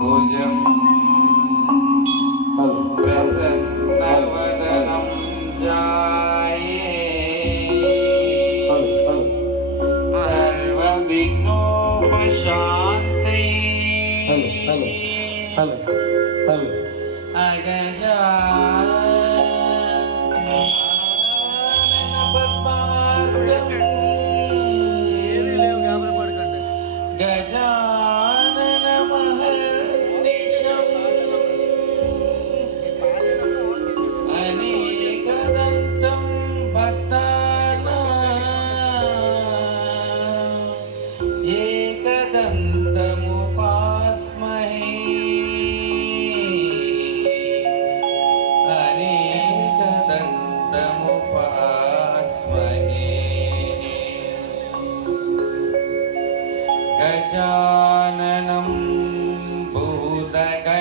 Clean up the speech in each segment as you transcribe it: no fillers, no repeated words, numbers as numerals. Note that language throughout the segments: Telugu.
भुजं प्रसन्नवदनं ध्याये सर्वविघ्नोपशान्तये गजाननमहर्निशम् अनेकदन्तं भक्तानां एकदन्तमुपास्महे अनेकदन्तमुपास्महे गजाननं भूतगणादिसेवितं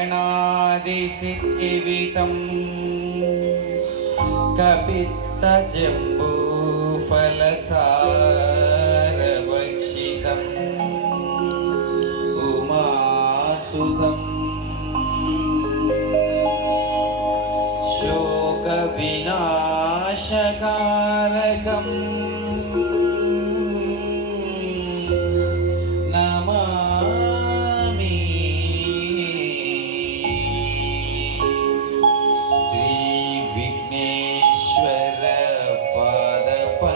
कपित्तजम्बूफलसारभक्षितम् उमासुतं शोकविनाशकारकम् नमामि श्रीविघ्नेश्वर पादपङ्कजम्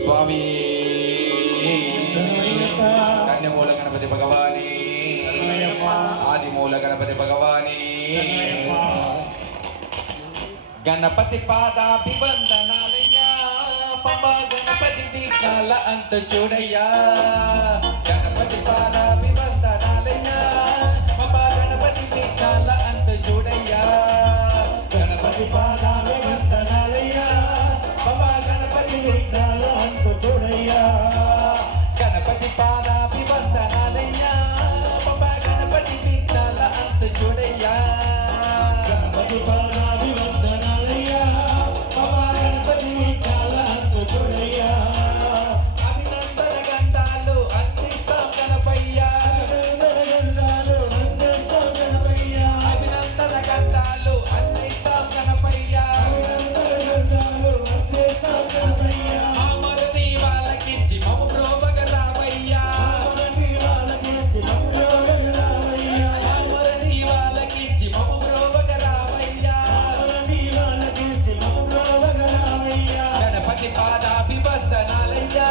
स्वामी कन्यमूल गणपति भगवानी आदिमूल गणपति भगवानी गणपति पादाभिवंदनालया पंबा गणपति विघ्नाల అంత చూడయ్యా గణపతి పాదాభివందనాలయ్యా పంబా గణపతి విఘ్నాల అంత చూడయ్యా గణపతి పాదాభివందనాలయ్యా పంబా గణపతి విఘ్నాల అంత చూడయ్యా గణపతి పాదాభివందనాలయ్యా పంబా గణపతి విఘ్నాల అంత చూడయ్యా గణపతి పాదాభివందనాలయ్యా పంబా గణపతి విఘ్నాల అంత చూడయ్యా అభినందన గంటాలు అందిస్తాం గణపయ్యా అభినందన గంటాలు అందిస్తాం గణపయ్యా అమరది వాళ్ళకిచ్చి మమ్ము ప్రోభగ రావయ్యా అమరది వాళ్ళకిచ్చి మమ్ము ప్రోభగ రావయ్యా గణపతి పాదాభివందనాలయ్యా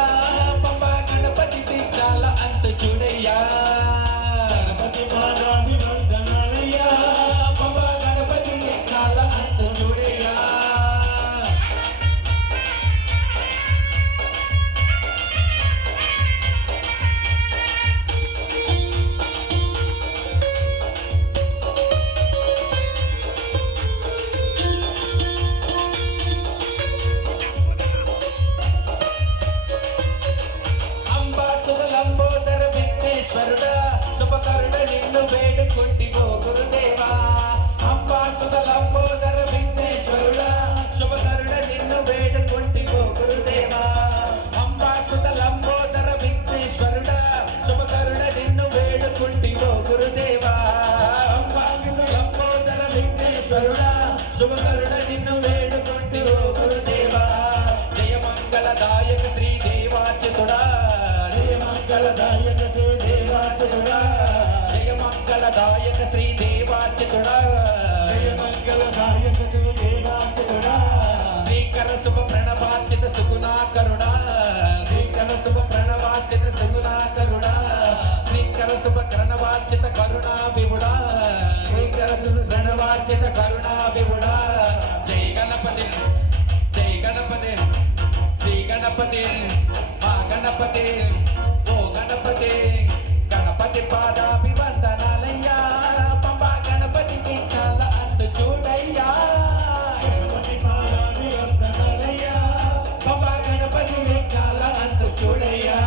పంబా గణపతి విఘ్నాల అంత చూడయ్యా గణపతి పాదాభివందనాలయ్యా పంబా గణపతి విఘ్నాల అంత చూడయ్యా అంబాసులంబోదర విఘ్నేశ్వరుడా శుభకరుడ నిన్ను వేడుకుంటివో గురుదేవా అంబాసులంబోదర విఘ్నేశ్వరుడా శుభకరుడ నిన్ను వేడుకుంటివో గురుదేవా అంబాసులంబోదర విఘ్నేశ్వరుడా శుభకరుడ నిన్ను వేడుకుంటివో గురుదేవా అంబాసులంబోదర విఘ్నేశ్వరుడా శుభకరుడ నిన్ను వేడుకుంటివో గురుదేవా జయమంగళదాయక శ్రీ దేవాచ్యుతుడా జయమంగళదాయక శ్రీ దేవాచ్యుతుడా జయమంగళదాయక శ్రీ దేవాచ్యుతుడా జయమంగళదాయక శ్రీ దేవాచ్యుతుడా శ్రీకర శుభ ప్రణవాచ్యుత సుగుణాకరుడా శ్రీకర శుభ ప్రణవాచ్యుత సుగుణాకరుడా శ్రీకర శుభ ప్రణవాచ్యుత కరుణా వివుడా శ్రీకర శుభ ప్రణవాచ్యుత కరుణా వివుడా జై గణపతి జై గణపతి శ్రీ గణపతి మా గణపతి ఓ గణపతి గణపతి పాదాభివందనాలయ్యా పంబా గణపతి విఘ్నాల అంత చూడయ్యా గణపతి పాదాభివందనాలయ్యా పంబా గణపతి విఘ్నాల అంత చూడయ్యా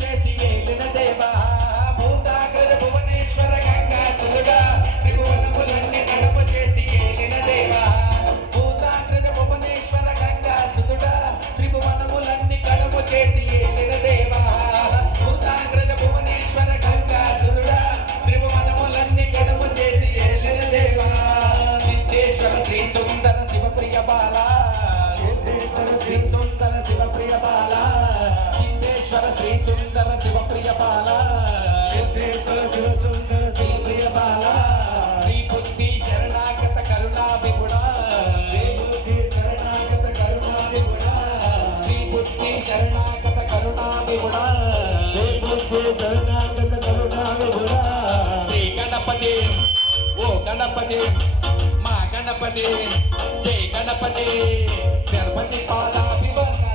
చేసి ఏలిన దేవా భూతాగ్రజ భువనేశ్వర గంగాసురుడా త్రిభువనములన్నీ కడప చేసి ఏలిన దేవా భూతాగ్రజ భువనేశ్వర గంగాసురుడా త్రిభువనములన్నీ కడప చేసి ఏలిన దేవా భూతాగ్రజ భువనేశ్వర గంగాసురుడా త్రిభువనములన్నీ కడప చేసి ఏలిన దేవా సిద్ధేశ్వర శ్రీ సుందర శివప్రియ బాల శ్రీ సుందర శివప్రియ బాల సిద్ధేశ్వర శ్రీ సుందర శివప్రియ బాల సిద్ధేశ్వర శివ సుందర శివప్రియ బాల శ్రీ బుద్ధి శరణాగత కరుణా విగుణ శ్రీ బుద్ధి శరణాగత కరుణా విగుణ శ్రీ బుద్ధి శరణాగత కరుణా విగుణ శ్రీ బుద్ధి శరణాగత కరుణా విగుణ శ్రీ గణపతి ఓ గణపతి మా గణపతి జై గణపతి గణపతి పాదాభివందనం